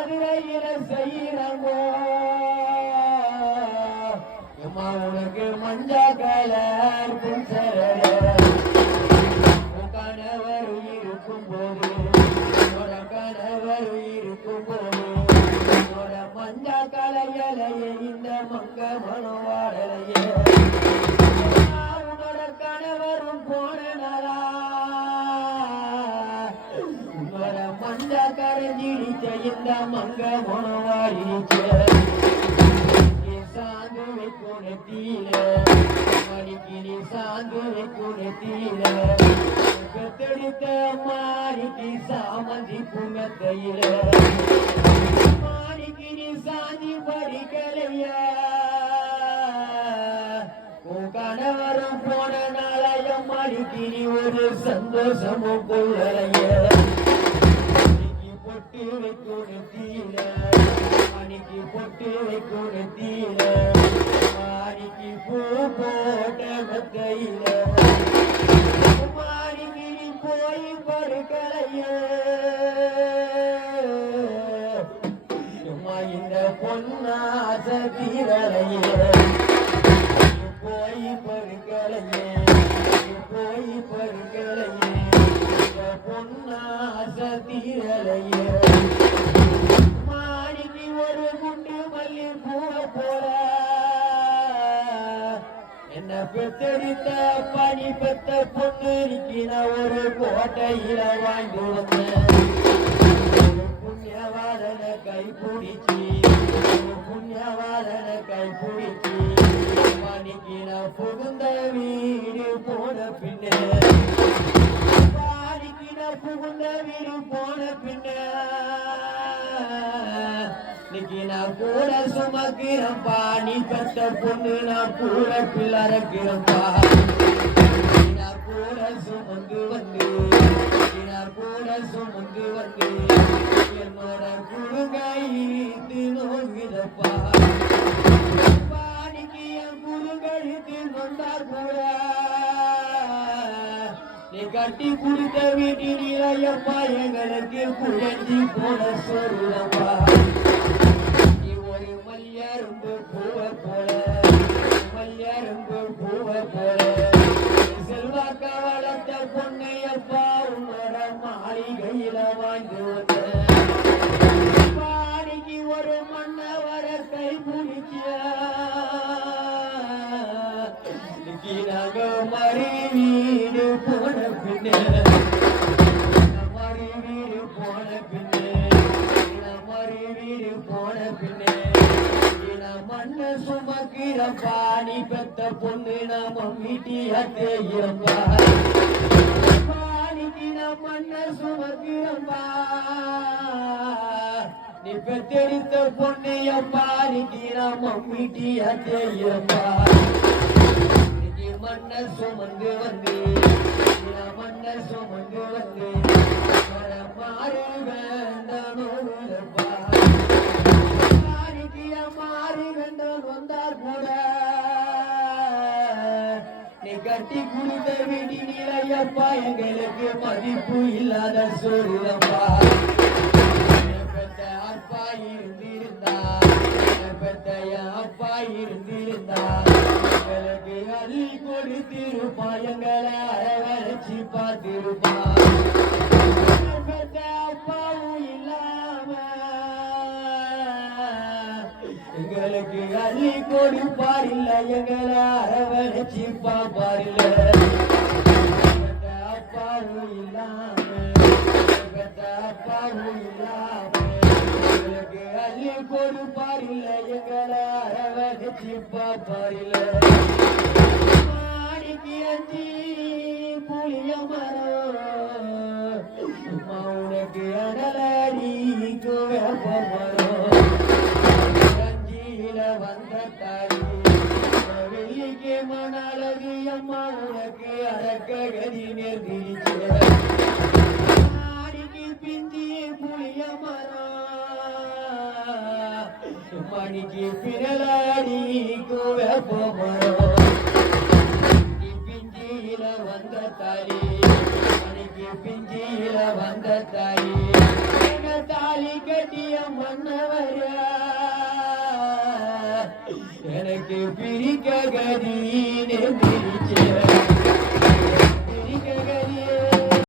மதுரையில செய்யறங்கோ எம்மா உனக்கு மஞ்சா கலர் கணவர் இருக்கும் போது கணவர் இருக்கும் போது மஞ்சா கலையலையே இந்த மங்க மனவாடலையே உன்னோட கணவரும் போனனாரா உன்னோட மஞ்சா கரைஞ்சிடிச்ச இந்த மங்க மனவாடிச்ச சாந்து வைக்குணத்தீர மணிக்கு நீ சாந்து வைக்குணத்தீர பெத்தெடுத்த மாணிக்கு சாமந்தி புங்கத்தையில மாணிக்கு நீ சாந்தி படிக்கலைய உன் கணவரும் போன நாளைய மாணிக்கு நீ ஒரு சந்தோஷமும் கொள்ளலைய பொட்டு வைக்குணத்தீர மணிக்கு பொட்டு வைக்குணத்தீர மாணிக்கு பூ போட்ட மெத்தையில மாணிக்கு நீ போய் படுக்கலையே இந்த பொன்னாச தீரலையே போய் படுக்கலையே போய் படுக்கலையே இந்த பொன்னாச தீரலையே மாணிக்கு ஒரு குண்டு மல்லி பூவ போல என்ன பெத்தெடுத்த பனி பெத்த பொண்ணு நான் ஒரு கோட்டையில வாழ்ந்து வந்தேன் புண்ணியவாதன கை பிடிச்சி புண்ணியவாதன கை பிடிச்சி மணிக்கு நான் புகுந்த வீடு போன பின்ன மணிக்கு நான் புகுந்த வீடு போன பின்ன இன்னைக்கு நான் கூட சுமக்கிறப்பா நீ பெத்த பொண்ணு நான் கூட பிள்ளறக்கிறப்பா நான் கூட சுமந்து வந்து நான் கூட சுமந்து வந்து என்னோட குறுகைத்து நோங்குதப்பா பாணிக்கு என் குறுகழித்து நொண்டார் கூட நீ கட்டி கொடுத்த வீட்டிலேயப்பா எங்களுக்கு குழந்தி போன சொல்லுதப்பா நீ ஒரு மல்லியரும்பு பூவ போல மல்லியரும்பு பூவ போல செல்வாக்க வளர்த்த பொண்ணையப்பா உன்னோட மாளிகையில வாழ்ந்து வந்த பாடிக்கு ஒரு மன்னவர கை பிடிச்சிய நாங்க மறு வீடு போன பின்னே மறு வீடு போன பின்னே மறு வீடு போன பின்னே மண்ண சுமக்கிற பாணி பெத்த பொண்ணு நாம வீட்டியத்தே இருப்பா பாணிக்கு நான் மண்ண சுமக்கிறப்பா நீ பெத்தெடுத்த பொண்ணைய பாணிக்கு நாம வீட்டியத்தே இருப்பா மண்ண சுமந்து வந்து மண்ண சுமந்து வந்து மாறு வேண்டானோப்பா மாறி வேண்டான் வந்தார் கூட நீ கட்டி கொடுத்த வீட்டி நிலையப்பா எங்களுக்கு மதிப்பு இல்லாத சொல்லுதப்பா பெத்த அப்பா இருந்திருந்தா பெத்த அப்பா இருந்திருந்தா எங்களுக்கு அள்ளி கொடுத்திருப்பா எங்களை அரவணைச்சி பார்த்திருப்பா பெத்த அப்பாவும் இல்லாம எங்களுக்கு அள்ளி கொடுப்பார் இல்ல எங்களை அரவணைச்சி பார்ப்பாரில்ல அப்பாவும் இல்லாம அப்பாவும் இல்லாம எங்களுக்கு அள்ளி கொடுப்பார் இல்ல எங்களை அரவணைச்சி பார்ப்பாரில்ல மாணிக்கு அஞ்சி புளிய மரம் உனக்கு அடலடி வேப்ப மரம் வந்த தாய் வெள்ளிக்கு மணாளவி அம்மா உனக்கு அடக்க கதி நேர்ந்திருக்கிற பிந்தி புளிய மரம் மணிக்கு பிறலாடி வேப்ப மரம் பிஞ்சியில வந்த தாய் மணிக்கு பிஞ்சியில வந்த தாய் தாலிக்கு கட்டிய மன்னவர எனக்கு பிரிக்க கதீனே பிரிச்சே